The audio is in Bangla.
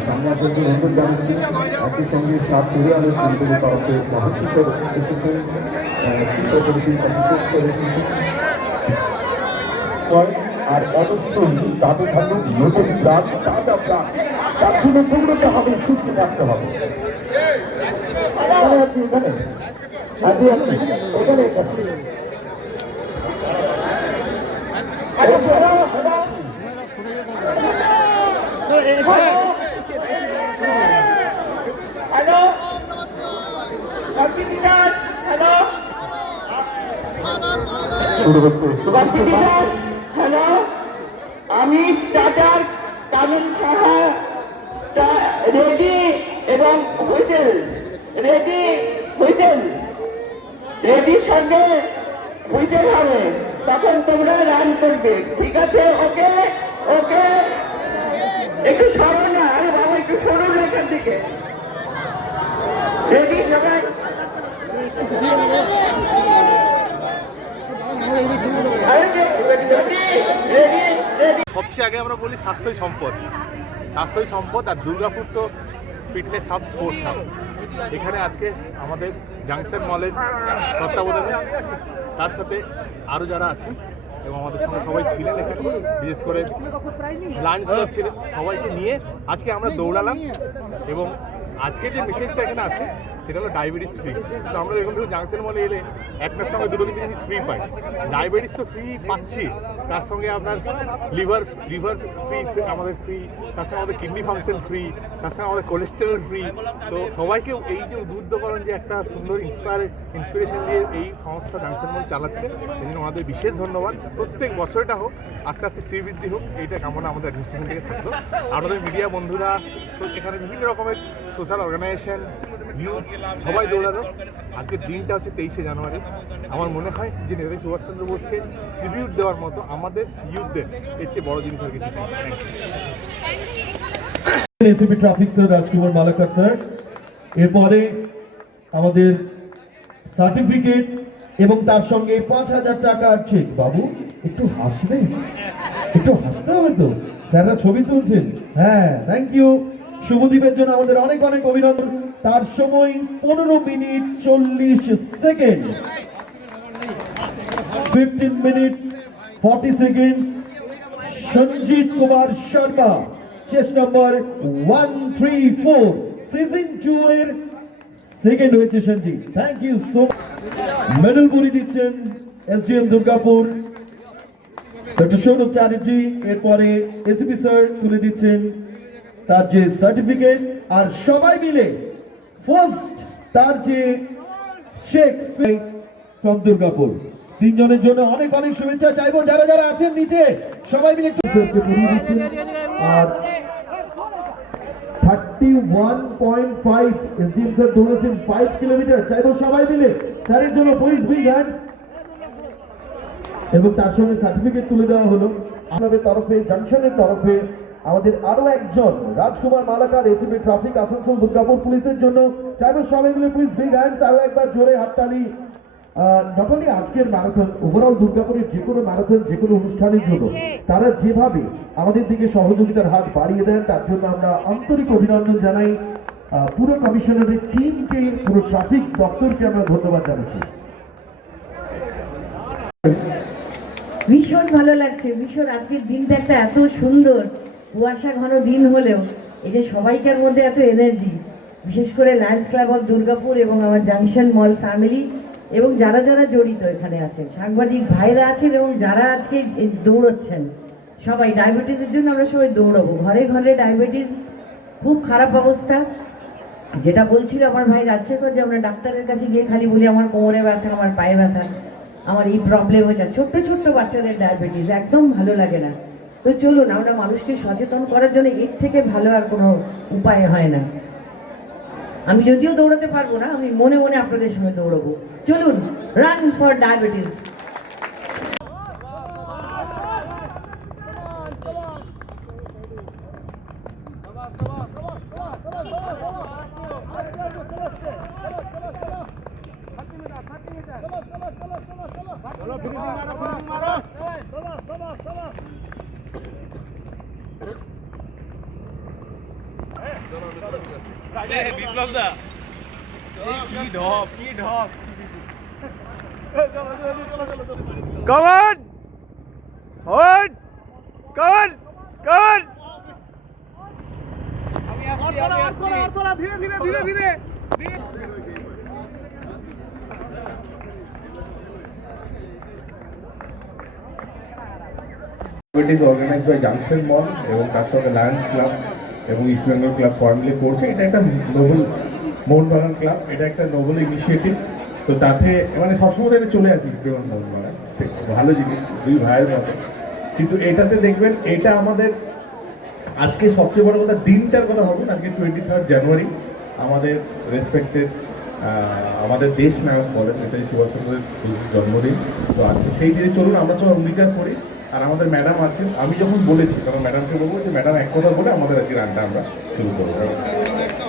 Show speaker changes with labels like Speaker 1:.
Speaker 1: সামনে আপনাদের অনুরোধ জানাচ্ছি একই সঙ্গে সাত পরিবারের এসেছেন আর অবশ্যই তাদের থাকবে নতুন প্রাণ তাজা তার সুস্থ থাকতে হবে এখানে এখানে আছি আছি এখানে আছি আরে দাঁড়া, দাঁড়া।
Speaker 2: হ্যালো কম্পিটিটার হ্যালো আমি স্টার্টার তামিল সাহা রেডি এবং হুইটেল রেডি হুইটেল রেডির সঙ্গে হুইটেল হবে তখন তোমরা রান করবে ঠিক আছে ওকে ওকে একটু সরো না আরে বাবা একটু সরো না এখান থেকে রেডি সবাই আরে রেডি রেডি রেডি
Speaker 3: সবচেয়ে আগে আমরা বলি স্বাস্থ্যই সম্পদ। স্বাস্থ্যই সম্পদ আর দুর্গাপুর তো ফিটনেস হাব স্পোর্টস হাব এখানে আজকে আমাদের জাংশন মলের তত্ত্বাবধানে তার সাথে আরও যারা আছে এবং আমাদের সঙ্গে সবাই ছিলেন এখানে, বিশেষ করে লাঞ্চ করছিলেন, সবাইকে নিয়ে আজকে আমরা দৌড়ালাম। এবং আজকে যে মেসেজটা এখানে আছে সেটা হলো ডায়াবেটিস ফ্রি তো আমরা এরকম ধরুন জাংশন মলে এলে একটার সঙ্গে দুটো কিন্তু জিনিস ফ্রি পাই। ডায়াবেটিস তো ফ্রি পাচ্ছি। তার সঙ্গে আপনার লিভার লিভার ফ্রি আমাদের ফ্রি তার সঙ্গে আমাদের কিডনি ফাংশন ফ্রি তার সঙ্গে আমাদের কোলেস্টেরল ফ্রি তো সবাইকে এই যে উদ্বুদ্ধকরণ যে একটা সুন্দর ইন্সপায়ার ইন্সপিরেশন দিয়ে এই সংস্থা জাংশন মল চালাচ্ছে এই জন্য আমাদের বিশেষ ধন্যবাদ। প্রত্যেক বছরটা হোক, আস্তে আস্তে শ্রীবৃদ্ধি হোক, এইটা কামনা আমাদের অ্যাডমিনিস্ট্রেশন থেকে থাকল। আমাদের মিডিয়া বন্ধুরা, এখানে বিভিন্ন রকমের সোশ্যাল অর্গানাইজেশন ইউথ সবাই দৌড়ালো। আজকের দিনটা হচ্ছে তেইশে জানুয়ারি। আমার মনে হয় যে নেতাজি সুভাষচন্দ্র বোসকে ট্রিবিউট দেওয়ার মতো আমাদের ইউথদের এর চেয়ে বড় জিনিস নেই
Speaker 4: ACP traffic sir Rajkumar Malakar sir এরপরে আমাদের সার্টিফিকেট এবং তার সঙ্গে পাঁচ হাজার টাকা চেক বাবু, একটু হাসবে একটু হাসতে হবে তো। স্যাররা ছবি তুলছেন। হ্যাঁ থ্যাংক ইউ শুভদীপের জন্য আমাদের অনেক অনেক অভিনন্দন। তার সময় পনেরো মিনিট চল্লিশ second. Fifteen minutes forty second Sanjit Kumar Sharma chest number one three four season two এর সেকেন্ড হয়েছে Sanjit. Thank you so medal পরি দিচ্ছেন এসডিএম দুর্গাপুর। ডক্টর সৌরভ চ্যাটার্জি, এরপরে এসিপি স্যার তুলে দিচ্ছেন তার যে সার্টিফিকেট আর সবাই মিলে ফার্স্ট তার যে শেখ ফ্রম দুর্গাপুর তিনজনের জন্য অনেক অনেক শুভেচ্ছা চাইব। যারা যারা আছেন নিচে, সবাই মিলে একটু আর thirty one point five sir five kilometre চাইব সবাই মিলে। জন্য এবং তার সঙ্গে সার্টিফিকেট তুলে দেওয়া হলো। আমাদের তরফে জাংশনের তরফে আমাদের আরও একজন রাজকুমার মালাকার এসিপি ট্রাফিক আসানসোল দুর্গাপুর পুলিশের জন্য। চাইব সবাই মিলে প্লিজ বিগ হ্যান্ডস আরও একবার জোরে হাততালি। নট অনলি আজকের ম্যারাথন ওভারঅল দুর্গাপুরের যে কোনো ম্যারাথন যে কোনো অনুষ্ঠানের জন্য তারা যেভাবে আমাদের দিকে সহযোগিতার হাত বাড়িয়ে দেন তার জন্য আমরা আন্তরিক অভিনন্দন জানাই। আহ, পুরো কমিশনারের টিমকে পুরো ট্রাফিক দপ্তরকে আমরা ধন্যবাদ জানাচ্ছি।
Speaker 5: ভীষণ ভালো লাগছে ভীষণ আজকের দিনটা একটা এত সুন্দর। কুয়াশা ঘন দিন হলেও এই যে সবাইকার মধ্যে এত এনার্জি বিশেষ করে লায়ন্স ক্লাব অফ দুর্গাপুর এবং আমার জাংশন মল ফ্যামিলি এবং যারা যারা জড়িত এখানে আছেন, সাংবাদিক ভাইরা আছেন এবং যারা আজকে দৌড়চ্ছেন, সবাই ডায়াবেটিসের জন্য আমরা সবাই দৌড়াবো। ঘরে ঘরে ডায়াবেটিস খুব খারাপ অবস্থা। যেটা বলছিল আমার ভাই রাজশেখর যে আমরা ডাক্তারের কাছে গিয়ে খালি বলি, আমার কোমরে ব্যথা, আমার পায়ে ব্যথা, আমার এই প্রবলেম হয়েছে ছোট্ট ছোট্ট বাচ্চাদের ডায়াবেটিস একদম ভালো লাগে না। তো চলুন আমরা মানুষকে সচেতন করার জন্য এর থেকে ভালো আর কোনো উপায় হয় না আমি যদিও দৌড়াতে পারব না আমি মনে মনে আপনাদের সঙ্গে দৌড়বো চলুন run for diabetes
Speaker 4: Come on! On! Come on! Come on!
Speaker 3: It is organise by junction mall এবং তার সঙ্গে লায়ন্স ক্লাব এবং ইস্ট বেঙ্গল ক্লাব সবাই মিলে করছে। এটা একটা নোবেল মোহনবাগান ক্লাব এটা একটা নোবেল ইনিশিয়েটিভ তো তাতে মানে সবসময় এটা চলে আসি ইস্ট বেঙ্গল মোহনবাগান ভালো জিনিস, দুই ভাইয়ের মতো। কিন্তু এটাতে দেখবেন, এটা আমাদের আজকে সবচেয়ে বড় কথা, দিনটার কথা হবে আজকে টোয়েন্টি থার্ড জানুয়ারি আমাদের রেসপেক্টেড আমাদের দেশ নায়ক বলেন, নেতাজি সুভাষচন্দ্রের জন্মদিন। তো আজকে সেই দিনে চলুন, আমরা সব অঙ্গীকার করি। আর আমাদের ম্যাডাম আছেন, আমি যখন বলেছি তখন ম্যাডামকে বলব যে ম্যাডাম এক কথা বলে আমাদের আজকে রানটা আমরা শুরু করব।